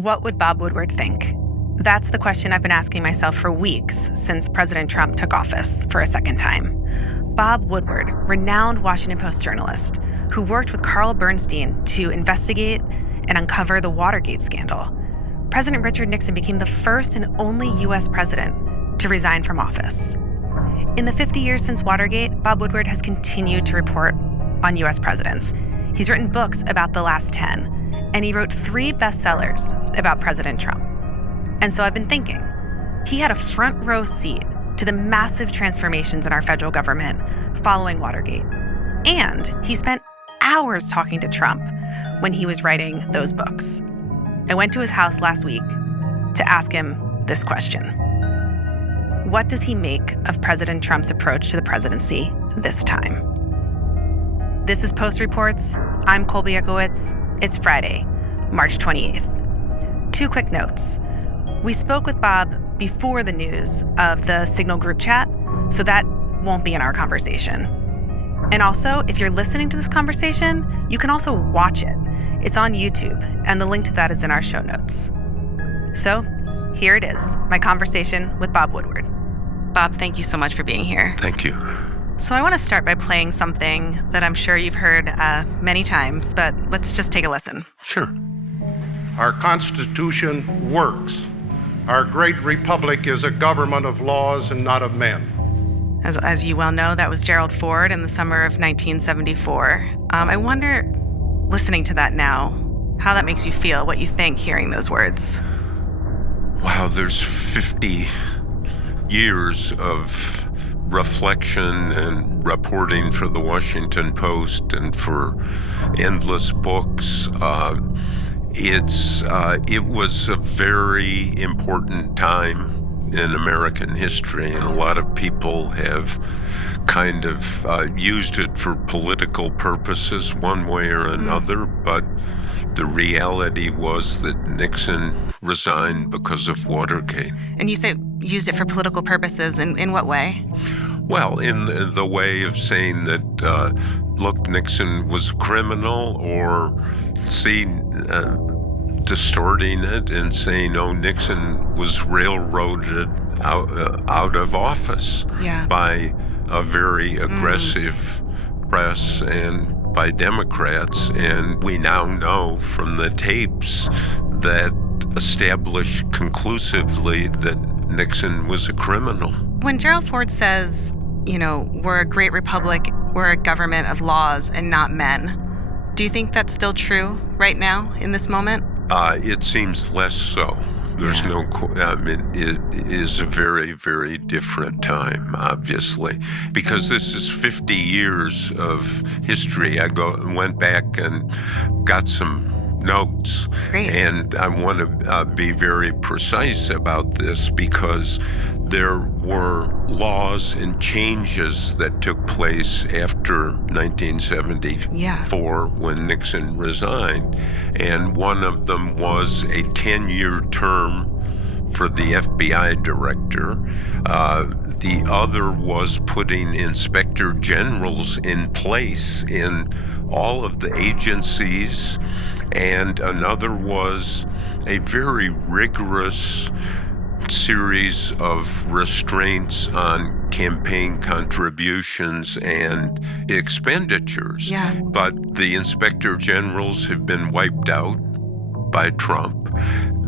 What would Bob Woodward think? That's the question I've been asking myself for weeks since President Trump took office for a second time. Bob Woodward, renowned Washington Post journalist who worked with Carl Bernstein to investigate and uncover the Watergate scandal. President Richard Nixon became the first and only U.S. president to resign from office. In the 50 years since Watergate, Bob Woodward has continued to report on U.S. presidents. He's written books about the last 10, and he wrote 3 bestsellers about President Trump. And so I've been thinking, he had a front row seat to the massive transformations in our federal government following Watergate. And he spent hours talking to Trump when he was writing those books. I went to his house last week to ask him this question. What does he make of President Trump's approach to the presidency this time? This is Post Reports. I'm Colby Ekowitz. It's Friday, March 28th. 2 quick notes. We spoke with Bob before the news of the Signal group chat, so that won't be in our conversation. And also, if you're listening to this conversation, you can also watch it. It's on YouTube, and the link to that is in our show notes. So here it is, my conversation with Bob Woodward. Bob, thank you so much for being here. Thank you. So I want to start by playing something that I'm sure you've heard many times, but let's just take a listen. Sure. Our Constitution works. Our great republic is a government of laws and not of men. As you well know, that was Gerald Ford in the summer of 1974. I wonder, listening to that now, how that makes you feel, what you think hearing those words. Wow, there's 50 years of reflection and reporting for the Washington Post and for endless books. It was a very important time in American history, and a lot of people have kind of used it for political purposes one way or another, but the reality was that Nixon resigned because of Watergate. And you say used it for political purposes, in what way? Well, in the way of saying that, look, Nixon was a criminal, or distorting it and saying, oh, Nixon was railroaded out of office by a very aggressive press and by Democrats. And we now know from the tapes that established conclusively that Nixon was a criminal. When Gerald Ford says, we're a great republic, we're a government of laws and not men, do you think that's still true right now in this moment? It seems less so. There's it is a very, very different time, obviously, because this is 50 years of history. I went back and got some notes. Great. And I want to be very precise about this because there were laws and changes that took place after 1974 when Nixon resigned. And one of them was a 10-year term for the FBI director. The other was putting inspector generals in place in all of the agencies. And another was a very rigorous series of restraints on campaign contributions and expenditures. Yeah. But the inspector generals have been wiped out by Trump.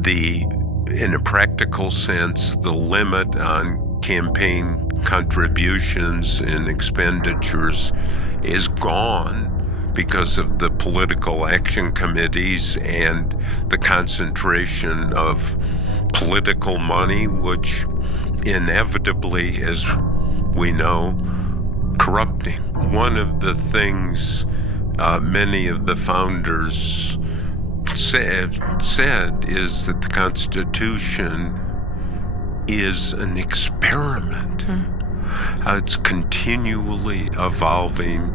In a practical sense, the limit on campaign contributions and expenditures is gone because of the political action committees and the concentration of political money, which inevitably, as we know, corrupting. One of the things many of the founders said is that the Constitution is an experiment. It's continually evolving,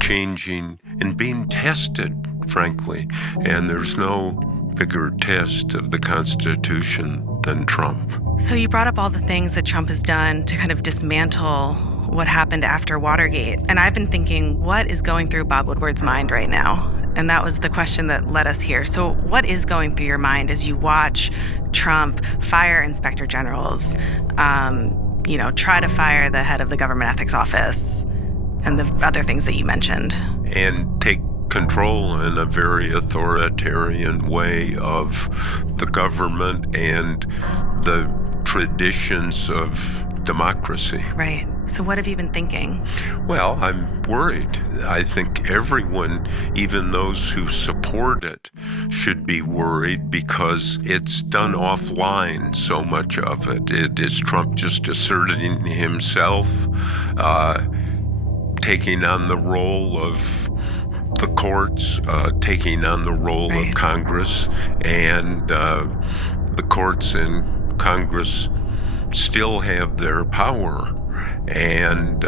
changing, and being tested, frankly. And there's no bigger test of the Constitution than Trump. So you brought up all the things that Trump has done to kind of dismantle what happened after Watergate. And I've been thinking, what is going through Bob Woodward's mind right now? And that was the question that led us here. So what is going through your mind as you watch Trump fire inspector generals, try to fire the head of the government ethics office and the other things that you mentioned? And take control in a very authoritarian way of the government and the traditions of democracy. Right. So what have you been thinking? Well, I'm worried. I think everyone, even those who support it, should be worried because it's done offline, so much of it. It is Trump just asserting himself, taking on the role of the courts, taking on the role right. of Congress, and the courts and Congress still have their power. And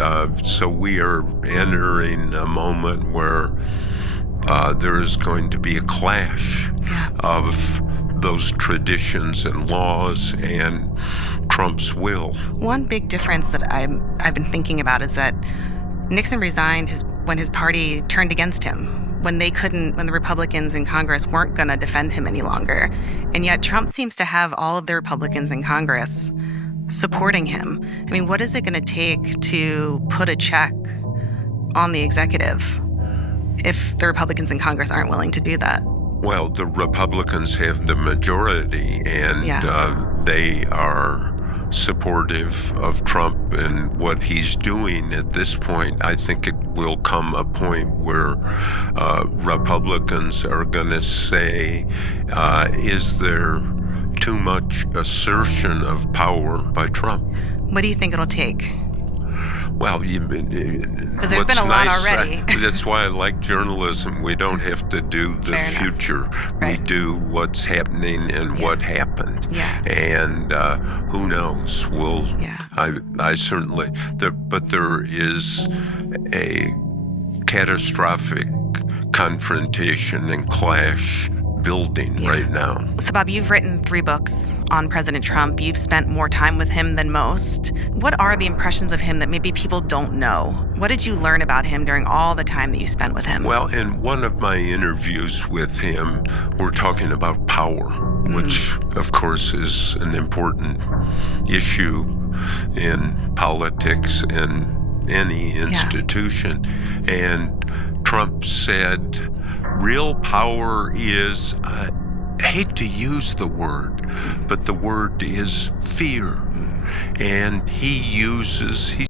so we are entering a moment where there is going to be a clash of those traditions and laws and Trump's will. One big difference that I've been thinking about is that Nixon resigned when his party turned against him, when the Republicans in Congress weren't going to defend him any longer. And yet Trump seems to have all of the Republicans in Congress supporting him. I mean, what is it going to take to put a check on the executive if the Republicans in Congress aren't willing to do that? Well, the Republicans have the majority, and they are supportive of Trump and what he's doing at this point. I think it will come a point where Republicans are going to say, is there too much assertion of power by Trump? What do you think it'll take? Well, because there's been a lot already. That's why I like journalism. We don't have to do the future. Right. We do what's happening and what happened. Yeah. And who knows? I certainly, but there is a catastrophic confrontation and clash building right now. So, Bob, you've written 3 books on President Trump. You've spent more time with him than most. What are the impressions of him that maybe people don't know? What did you learn about him during all the time that you spent with him? Well, in one of my interviews with him, we're talking about power, which, of course, is an important issue in politics and any institution. And Trump said, real power is, I hate to use the word, but the word is fear. And he